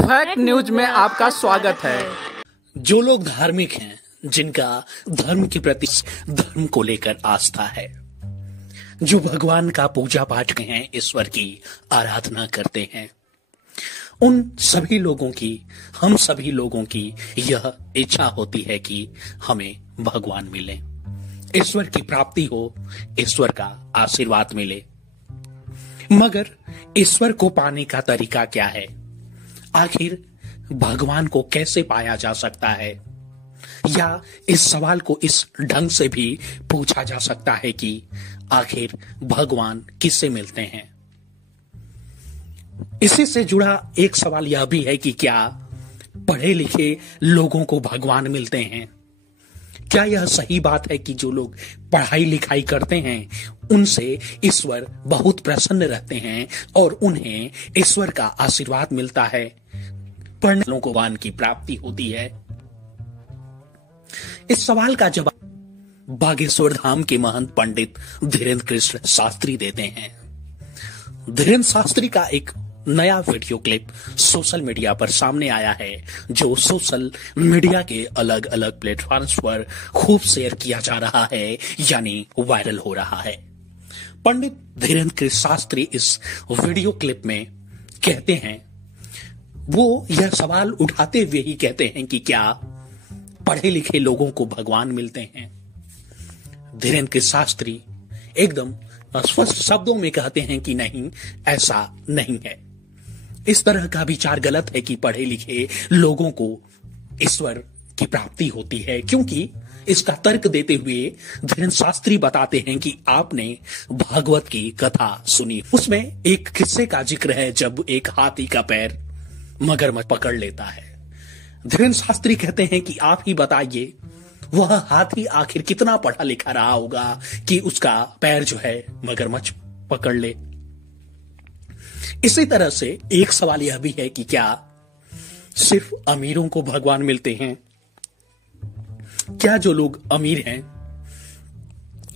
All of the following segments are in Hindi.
फैक्ट न्यूज में आपका स्वागत है। जो लोग धार्मिक हैं, जिनका धर्म के प्रति धर्म को लेकर आस्था है, जो भगवान का पूजा पाठ के हैं, ईश्वर की आराधना करते हैं, उन सभी लोगों की, हम सभी लोगों की यह इच्छा होती है कि हमें भगवान मिले, ईश्वर की प्राप्ति हो, ईश्वर का आशीर्वाद मिले। मगर ईश्वर को पाने का तरीका क्या है? आखिर भगवान को कैसे पाया जा सकता है? या इस सवाल को इस ढंग से भी पूछा जा सकता है कि आखिर भगवान किससे मिलते हैं? इसी से जुड़ा एक सवाल यह भी है कि क्या पढ़े लिखे लोगों को भगवान मिलते हैं? क्या यह सही बात है कि जो लोग पढ़ाई लिखाई करते हैं उनसे ईश्वर बहुत प्रसन्न रहते हैं और उन्हें ईश्वर का आशीर्वाद मिलता है, पढ़ने वालों को भगवान की प्राप्ति होती है? इस सवाल का जवाब बागेश्वर धाम के महंत पंडित धीरेन्द्र कृष्ण शास्त्री देते हैं। धीरेन्द्र शास्त्री का एक नया वीडियो क्लिप सोशल मीडिया पर सामने आया है, जो सोशल मीडिया के अलग अलग प्लेटफॉर्म्स पर खूब शेयर किया जा रहा है, यानी वायरल हो रहा है। पंडित धीरेन्द्र कृष्ण शास्त्री इस वीडियो क्लिप में कहते हैं, वो यह सवाल उठाते हुए ही कहते हैं कि क्या पढ़े लिखे लोगों को भगवान मिलते हैं? धीरेन्द्र कृष्ण शास्त्री एकदम स्पष्ट शब्दों में कहते हैं कि नहीं, ऐसा नहीं है। इस तरह का विचार गलत है कि पढ़े लिखे लोगों को ईश्वर की प्राप्ति होती है, क्योंकि इसका तर्क देते हुए धीरेन्द्र शास्त्री बताते हैं कि आपने भागवत की कथा सुनी, उसमें एक किस्से का जिक्र है जब एक हाथी का पैर मगरमच्छ पकड़ लेता है। धीरेन्द्र शास्त्री कहते हैं कि आप ही बताइए, वह हाथी आखिर कितना पढ़ा लिखा रहा होगा कि उसका पैर जो है मगरमच्छ पकड़ ले। इसी तरह से एक सवाल यह भी है कि क्या सिर्फ अमीरों को भगवान मिलते हैं? क्या जो लोग अमीर हैं,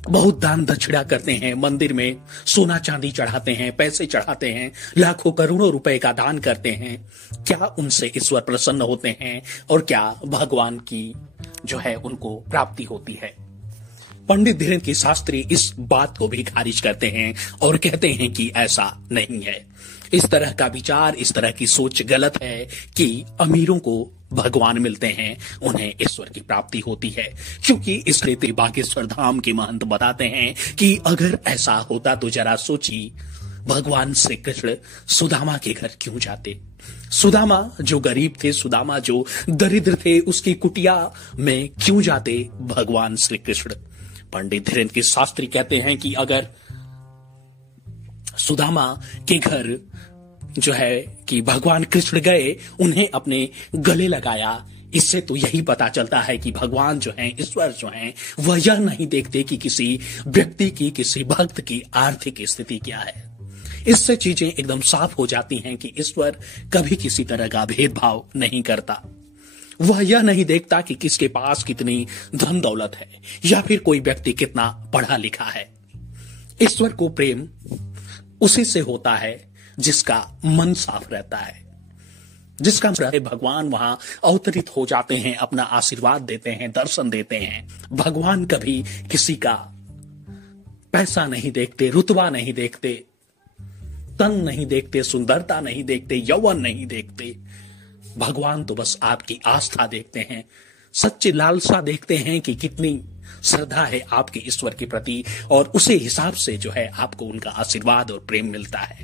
बहुत दान दक्षिणा करते हैं, मंदिर में सोना चांदी चढ़ाते हैं, पैसे चढ़ाते हैं, लाखों करोड़ों रुपए का दान करते हैं, क्या उनसे ईश्वर प्रसन्न होते हैं और क्या भगवान की जो है उनको प्राप्ति होती है? पंडित धीरेन्द्र कृष्ण शास्त्री इस बात को भी खारिज करते हैं और कहते हैं कि ऐसा नहीं है। इस तरह का विचार, इस तरह की सोच गलत है कि अमीरों को भगवान मिलते हैं, उन्हें ईश्वर की प्राप्ति होती है, क्योंकि इस रीति बागेश्वर धाम के महंत बताते हैं कि अगर ऐसा होता तो जरा सोचिए, भगवान श्री कृष्ण सुदामा के घर क्यों जाते? सुदामा जो गरीब थे, सुदामा जो दरिद्र थे, उसकी कुटिया में क्यों जाते भगवान श्री कृष्ण? पंडित धीरेन्द्र कृष्ण शास्त्री कहते हैं कि अगर सुदामा के घर जो है कि भगवान कृष्ण गए, उन्हें अपने गले लगाया, इससे तो यही पता चलता है कि भगवान जो हैं, ईश्वर जो हैं, वह यह नहीं देखते कि किसी व्यक्ति की, किसी भक्त की आर्थिक स्थिति क्या है। इससे चीजें एकदम साफ हो जाती हैं कि ईश्वर कभी किसी तरह का भेदभाव नहीं करता। वह यह नहीं देखता कि किसके पास कितनी धन दौलत है या फिर कोई व्यक्ति कितना पढ़ा लिखा है। ईश्वर को प्रेम उसी से होता है जिसका मन साफ रहता है, जिसका भगवान वहां अवतरित हो जाते हैं, अपना आशीर्वाद देते हैं, दर्शन देते हैं। भगवान कभी किसी का पैसा नहीं देखते, रुतबा नहीं देखते, तन नहीं देखते, सुंदरता नहीं देखते, यौवन नहीं देखते। भगवान तो बस आपकी आस्था देखते हैं, सच्ची लालसा देखते हैं कि कितनी श्रद्धा है आपके ईश्वर के प्रति, और उसी हिसाब से जो है आपको उनका आशीर्वाद और प्रेम मिलता है।